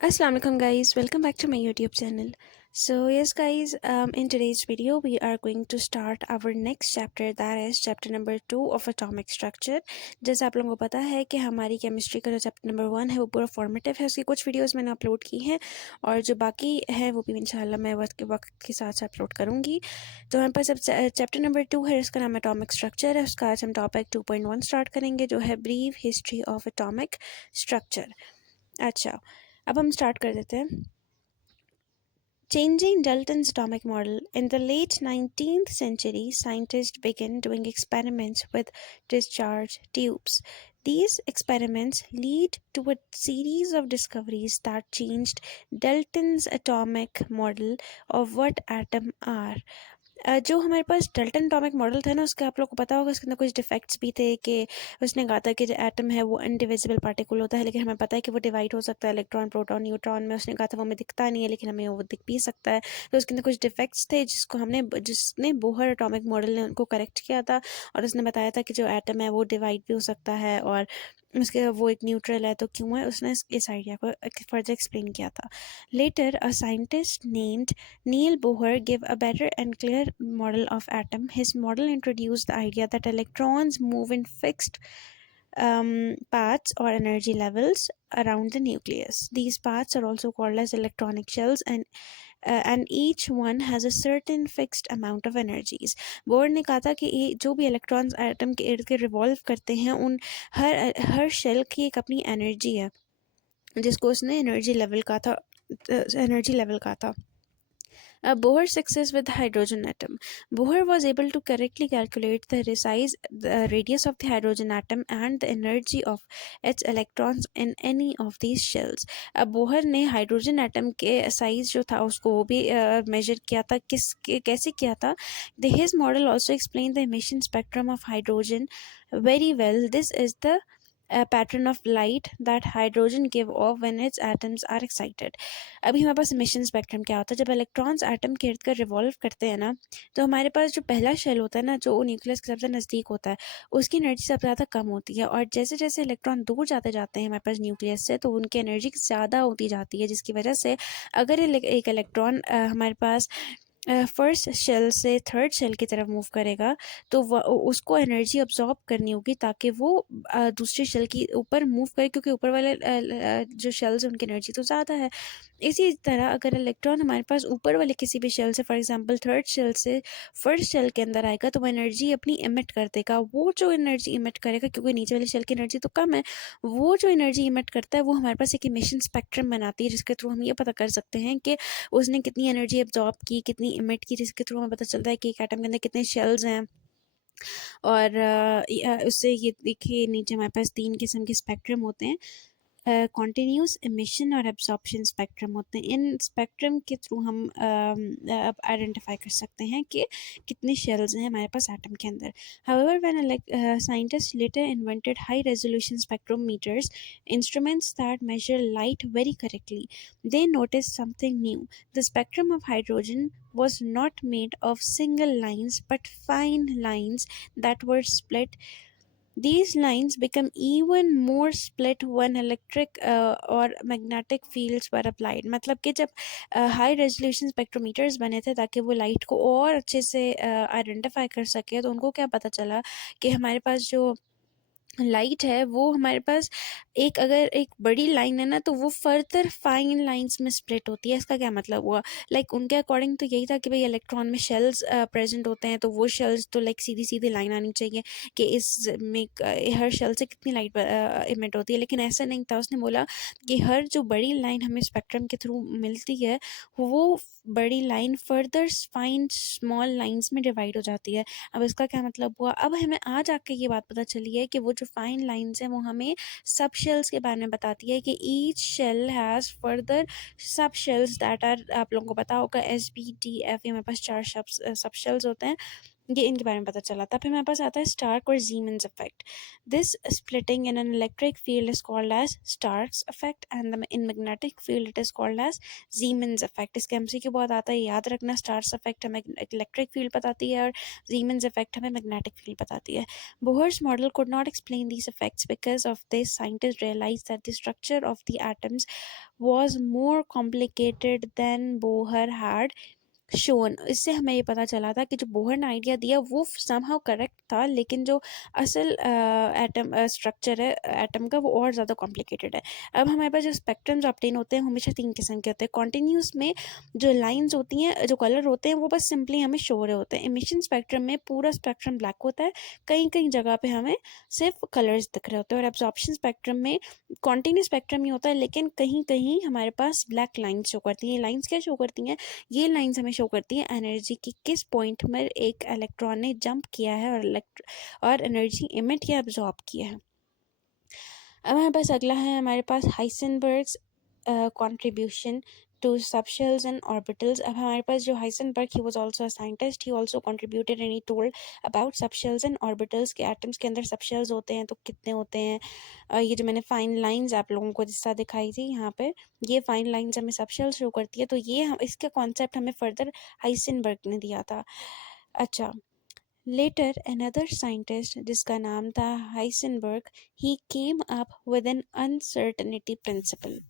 Assalamu alaikum guys, welcome back to my YouTube channel. So yes guys, in today's video we are going to start our next chapter, that is chapter number 2 of atomic structure. जैसे आप लोगों को पता है कि हमारी chemistry का जो चैप्टर नंबर 1 है वो पूरा फॉर्मेटिव है, उसकी कुछ वीडियोस मैंने अपलोड की हैं और जो बाकी है वो भी इंशाल्लाह मैं वक्त के साथ अपलोड करूँगी। तो हमारे पास अब चैप्टर नंबर 2 है, इसका नाम एटॉमिक स्ट्रक्चर है। उसका आज हम टॉपिक 2.1 स्टार्ट करेंगे जो है brief history of atomic structure. अच्छा, अब हम स्टार्ट कर देते हैं। Changing Dalton's atomic model. In the late 19th century, scientists began doing experiments with discharge tubes. These experiments lead to a series of discoveries that changed Dalton's atomic model of what atoms are. जो हमारे पास डल्टन atomic model था ना, उसके आप लोग को पता होगा उसके अंदर कुछ डिफेक्ट्स भी थे कि उसने कहा था कि जो एटम है वो इनडिविजिबल पार्टिकल होता है, लेकिन हमें पता है कि वो डिवाइड हो सकता है इलेक्ट्रॉन प्रोटॉन न्यूट्रॉन में। उसने कहा था वो हमें दिखता नहीं है लेकिन हमें वो दिख भी सकता है। तो उसके अंदर कुछ डिफेक्ट्स थे जिसने बोहर एटॉमिक मॉडल ने उनको करेक्ट किया था और उसने बताया था कि जो एटम है वो डिवाइड भी हो सकता है और उसके वो एक न्यूट्रल है तो क्यों है। उसने इस आइडिया को फर्दर एक्सप्लेन किया था। Later a scientist named Neil Bohr gave a better and clear model of atom. His model introduced the idea that electrons move in fixed paths or energy levels around the nucleus. These paths are also called as electronic shells, and each one has a certain fixed amount of energies. Bore ने कहा था कि ये जो भी electrons atom के इर्द गिर्द रिवॉल्व करते हैं उन हर शेल की एक अपनी एनर्जी है जिसको उसने एनर्जी लेवल कहा था। Bohr's success with the hydrogen atom. Bohr was able to correctly calculate the radius of the hydrogen atom and the energy of its electrons in any of these shells. अब Bohr ने hydrogen atom के size जो था उसको वो भी major किया था। कैसे किया था? His model also explained the emission spectrum of hydrogen very well. This is the pattern of light that hydrogen give off when its atoms are excited. अभी हमारे पास इमिशन स्पेक्ट्रम क्या होता है? जब इलेक्ट्रॉन्स एटम के इर्द गिर्द रिवॉल्व करते हैं ना, तो हमारे पास जो पहला शेल होता है ना, जो न्यूक्लियस के सबसे नज़दीक होता है, उसकी एनर्जी सबसे ज़्यादा कम होती है और जैसे जैसे इलेक्ट्रॉन दूर जाते जाते हैं हमारे पास न्यूक्लियस से, तो उनकी एनर्जी ज़्यादा होती जाती है, जिसकी वजह से अगर एक इलेक्ट्रॉन हमारे पास फर्स्ट शेल से थर्ड शेल की तरफ मूव करेगा तो उसको एनर्जी अब्जॉर्ब करनी होगी ताकि वो दूसरे शेल की ऊपर मूव करे, क्योंकि ऊपर वाले जो शेल्स हैं उनकी एनर्जी तो ज़्यादा है। इसी तरह अगर इलेक्ट्रॉन हमारे पास ऊपर वाले किसी भी शेल से, फॉर एग्जांपल थर्ड शेल से फर्स्ट शेल के अंदर आएगा, तो वो एनर्जी अपनी इमिट कर देगा। वो जो एनर्जी इमिट करेगा, क्योंकि नीचे वाले शेल की एनर्जी तो कम है, वो जो एनर्जी इमिट करता है वो हमारे पास एक इमिशन स्पेक्ट्रम बनाती है, जिसके थ्रू हम ये पता कर सकते हैं कि उसने कितनी एनर्जी एब्जॉर्ब की, कितनी इमिट की, जिसके थ्रू हमें पता चलता है कि एक एटम के अंदर कितने शेल्स हैं। और उससे ये देखिए नीचे हमारे पास 3 किस्म के स्पेक्ट्रम होते हैं। कॉन्टिन्यूस एमिशन और एब्जॉर्प्शन स्पेक्ट्रम होते हैं। इन स्पेक्ट्रम के थ्रू हम अब आइडेंटिफाई कर सकते हैं कि कितने शेल्स हैं हमारे पास एटम के अंदर। However when scientist later invented high resolution spectrometers, instruments that measure light very correctly, they noticed something new. The spectrum of hydrogen was not made of single lines but fine lines that were split. These lines become even more split when electric or magnetic fields were applied. मतलब कि जब high resolution spectrometers बने थे ताकि वो light को और अच्छे से आइडेंटिफाई कर सके, तो उनको क्या पता चला कि हमारे पास जो लाइट है वो हमारे पास अगर एक बड़ी लाइन है ना, तो वो फर्दर फाइन लाइंस में स्प्लिट होती है। इसका क्या मतलब हुआ? उनके अकॉर्डिंग तो यही था कि भाई इलेक्ट्रॉन में शेल्स प्रेजेंट होते हैं, तो वो शेल्स तो सीधी सीधी लाइन आनी चाहिए कि इसमें हर शेल से कितनी लाइट इमिट होती है, लेकिन ऐसा नहीं था। उसने बोला कि हर जो बड़ी लाइन हमें स्पेक्ट्रम के थ्रू मिलती है वो बड़ी line further fine small lines में डिवाइड हो जाती है। अब इसका क्या मतलब हुआ? अब हमें आज आके ये बात पता चली है कि वो जो फाइन लाइंस हैं वो हमें सब शेल्स के बारे में बताती है कि each shell has further sub shells that are, आप लोगों को पता होगा SBDF, ये हमारे पास 4 सब शेल्स होते हैं। ये इनके बारे में पता चला था। फिर हमारे पास आता है स्टार्क और Zeeman's effect. This splitting in an electric field is called as Stark's effect and in magnetic field it is called as Zeeman's effect. इसके एमसीक्यू बहुत आता है, याद रखना। स्टार्स इफेक्ट हमें इलेक्ट्रिक फील्ड बताती है और जीमन्स इफेक्ट हमें मैग्नेटिक फील्ड बताती है। Bohr's model could not explain these effects. Because of this, scientists realized that the structure of the atoms was more complicated than Bohr had shown. इससे हमें ये पता चला था कि जो बोहर ने आइडिया दिया वो समहाउ करेक्ट था, लेकिन जो असल एटम स्ट्रक्चर है एटम का वो और ज़्यादा कॉम्प्लिकेटेड है। अब हमारे पास जो स्पेक्ट्रम्स ऑब्टेन होते हैं हमेशा तीन किस्म के होते हैं। कॉन्टिन्यूस में जो लाइंस होती हैं, जो कलर होते हैं वो बस सिंपली हमें शो हो रहे होते हैं। इमिशन स्पेक्ट्रम में पूरा स्पेक्ट्रम ब्लैक होता है, कहीं कहीं जगह पे हमें सिर्फ कलर्स दिख रहे होते हैं। और एब्जॉर्प्शन स्पेक्ट्रम में कॉन्टिन्यूस स्पेक्ट्रम ही होता है, लेकिन कहीं कहीं हमारे पास ब्लैक लाइन्स शो करती हैं। लाइन्स क्या शो करती हैं? ये लाइंस हमें शो करती है एनर्जी की किस पॉइंट में एक इलेक्ट्रॉन ने जंप किया है और एनर्जी इमिट या एब्जॉर्ब किया है। अब हमारे पास अगला है, हमारे पास हाइसेनबर्ग्स contribution to subshells and orbitals. अब हमारे पास जो Heisenberg, he was also a scientist, he also contributed and he told about subshells and orbitals के एटम्स के अंदर सबशेल्स होते हैं तो कितने होते हैं। ये जो मैंने फाइन लाइंस आप लोगों को जिस तरह दिखाई थी यहाँ पे, ये फाइन लाइंस हमें सबशेल्स शो करती है। तो ये इसका कॉन्सेप्ट हमें फर्दर हाइसेनबर्ग ने दिया था। अच्छा, लेटर अनदर साइंटिस्ट जिसका नाम था Heisenberg, he came up with an uncertainty principle.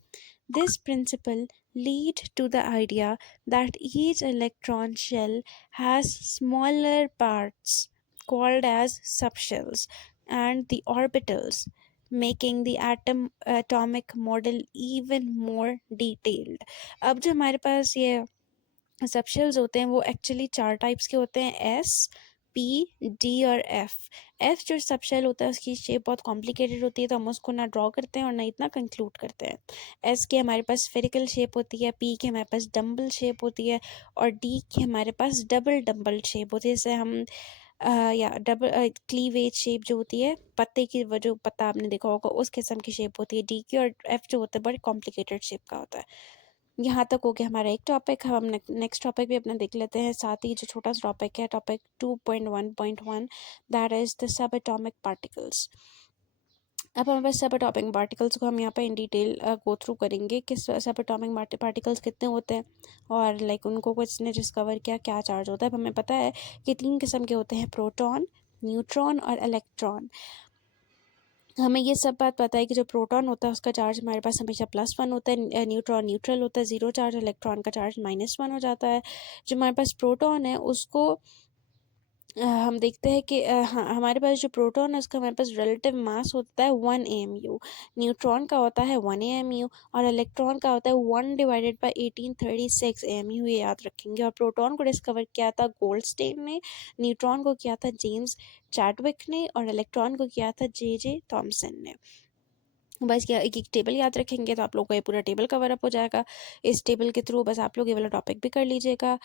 This principle lead to the idea that each electron shell has smaller parts called as subshells and the orbitals, making the atomic model even more detailed. अब जो हमारे पास ये subshells होते हैं वो actually चार types के होते हैं, एस, पी, डी और एफ। एफ जो सबशेल होता है उसकी शेप बहुत कॉम्प्लिकेटेड होती है, तो हम उसको ना ड्रॉ करते हैं और ना इतना कंक्लूड करते हैं। एस की हमारे पास स्फेरिकल शेप होती है, पी की हमारे पास डम्बल शेप होती है और डी की हमारे पास डबल डम्बल शेप होती है। जैसे हम या डबल क्लीवेज शेप जो होती है पत्ते की, वो जो पत्ता आपने देखा होगा उस किस्म की शेप होती है डी की। और एफ जो होता है बड़े कॉम्प्लिकेटेड शेप का होता है। यहाँ तक हो गया हमारा एक टॉपिक। हम नेक्स्ट टॉपिक भी अपना देख लेते हैं, साथ ही जो छोटा सा टॉपिक है, topic 2.1.1, that is the sub atomic particles. अब हमारे पास सब एटॉमिक पार्टिकल्स को हम यहाँ पे इन डिटेल गो थ्रू करेंगे कि सब एटॉमिक पार्टिकल्स कितने होते हैं और लाइक उनको किसने डिस्कवर किया, क्या चार्ज होता है। अब हमें पता है कि तीन किस्म के होते हैं, प्रोटॉन, न्यूट्रॉन और इलेक्ट्रॉन। हमें ये सब बात पता है कि जो प्रोटॉन होता है उसका चार्ज हमारे पास हमेशा +1 होता है, न्यूट्रॉन न्यूट्रल होता है, ज़ीरो चार्ज, इलेक्ट्रॉन का चार्ज -1 हो जाता है। जो हमारे पास प्रोटॉन है उसको हम देखते हैं कि हाँ, हमारे पास जो प्रोटॉन है उसका हमारे पास रिलेटिव मास होता है 1 AMU, न्यूट्रॉन का होता है 1 AMU और इलेक्ट्रॉन का होता है 1/1836 AMU, ये याद रखेंगे। और प्रोटॉन को डिस्कवर किया था गोल्डस्टेन ने, न्यूट्रॉन को किया था जेम्स चैडविक ने और इलेक्ट्रॉन को किया था जे थॉमसन ने। बस क्या एक टेबल याद रखेंगे तो आप लोगों को ये पूरा टेबल कवर अप हो जाएगा। इस टेबल के थ्रू बस आप लोग ये वाला टॉपिक भी कर लीजिएगा।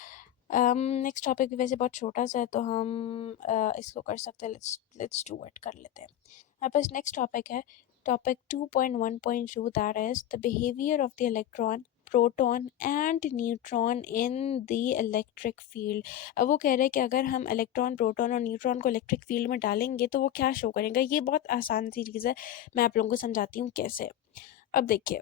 नेक्स्ट टॉपिक भी वैसे बहुत छोटा सा है तो हम इसको कर सकते हैं, लेट्स डू इट, कर लेते हैं। हमारे पास नेक्स्ट टॉपिक है, topic 2.1.2, that is the behaviour of the electron, proton and neutron in the electric field. अब वो कह रहे हैं कि अगर हम इलेक्ट्रॉन, प्रोटॉन और न्यूट्रॉन को इलेक्ट्रिक फील्ड में डालेंगे तो वो क्या शो करेंगे। ये बहुत आसान सी चीज़ है, मैं आप लोगों को समझाती हूँ कैसे। अब देखिए,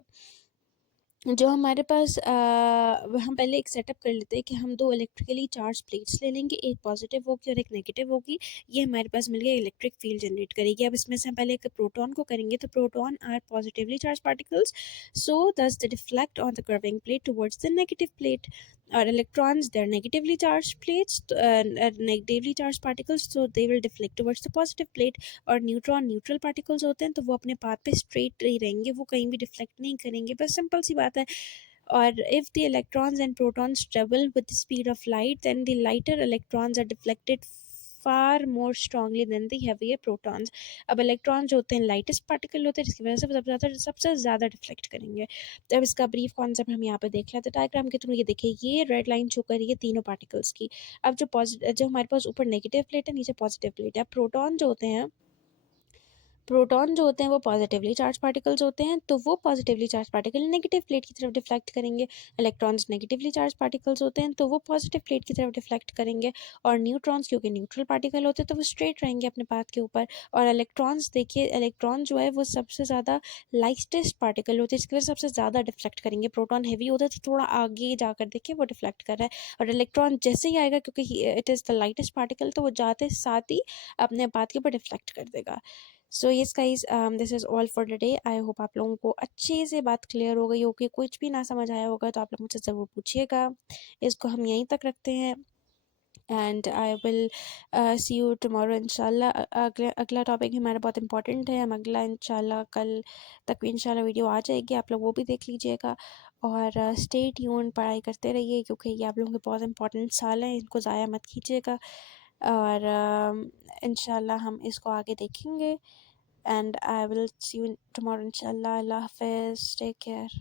जो हमारे पास हम पहले एक सेटअप कर लेते हैं कि हम दो इलेक्ट्रिकली चार्ज प्लेट्स ले लेंगे, एक पॉजिटिव होगी और एक नेगेटिव होगी। ये हमारे पास मिल गया, इलेक्ट्रिक फील्ड जनरेट करेगी। अब इसमें से हम पहले एक प्रोटॉन को करेंगे, तो proton are positively charge particles, so thus the deflect on the curving plate towards the negative plate. और electrons, they are negatively charge plates, negatively charge particles, so they will deflect towards the positive plate. और neutron neutral particles होते हैं तो वो अपने path पे straight ही रहेंगे, वो कहीं भी डिफ्लेक्ट नहीं करेंगे, बस सिंपल सी बात है। और if the electrons and protons travel with the speed of light, then the lighter electrons are deflected far more strongly than the heavier protons। अब इलेक्ट्रॉन जो होते हैं लाइटेस्ट पार्टिकल होते हैं, जिसकी वजह से सबसे ज़्यादा डिफ्लेक्ट करेंगे। तो अब इसका ब्रीफ कॉन्सेप्ट हम यहाँ पे देख लेते हैं डायग्राम के थ्रू। ये देखिए, ये रेड लाइन शो कर रही है तीनों पार्टिकल्स की। अब जो हमारे पास ऊपर नेगेटिव प्लेट है, नीचे पॉजिटिव प्लेट है। प्रोटॉन जो होते हैं, प्रोटॉन जो होते हैं वो पॉजिटिवली चार्ज पार्टिकल्स होते हैं, तो वो positively charge particle negative plate की तरफ डिफ्लेक्ट करेंगे। इलेक्ट्रॉन्स नेगेटिवली चार्ज पार्टिकल्स होते हैं, तो वो पॉजिटिव प्लेट की तरफ डिफ्लेक्ट करेंगे। और न्यूट्रॉन्स क्योंकि न्यूट्रल पार्टिकल होते हैं, तो वो स्ट्रेट रहेंगे अपने पाथ के ऊपर। और इलेक्ट्रॉन्स देखिए, इलेक्ट्रॉन जो है वो सबसे ज़्यादा लाइटेस्ट पार्टिकल होते हैं, इसकी वजह से सबसे ज़्यादा डिफ्लेक्ट करेंगे। प्रोटॉन हैवी होता है, तो थोड़ा आगे जाकर देखिए वो डिफ्लेक्ट कर रहा है। और इलेक्ट्रॉन जैसे ही आएगा, क्योंकि it is the lightest particle, तो वो जाते साथ ही अपने पाथ के ऊपर डिफ्लेक्ट कर देगा। So yes guys, this is all for today. I hope आप लोगों को अच्छे से बात क्लियर हो गई होगी। कुछ भी ना समझ आया होगा तो आप लोग मुझसे ज़रूर पूछिएगा। इसको हम यहीं तक रखते हैं, and I will see you tomorrow इंशाल्लाह। अगला टॉपिक हमारा बहुत इंपॉर्टेंट है। हम अगला इंशाल्लाह कल तक भी इंशाल्लाह वीडियो आ जाएगी, आप लोग वो भी देख लीजिएगा। और स्टे ट्यून, पढ़ाई करते रहिए, क्योंकि ये आप लोगों के बहुत इंपॉर्टेंट साल हैं, इनको ज़ाया मत कीजिएगा। और इंशाल्लाह हम इसको आगे देखेंगे, and I will see you tomorrow इंशाल्लाह। अल्लाह हाफिज़, टेक केयर।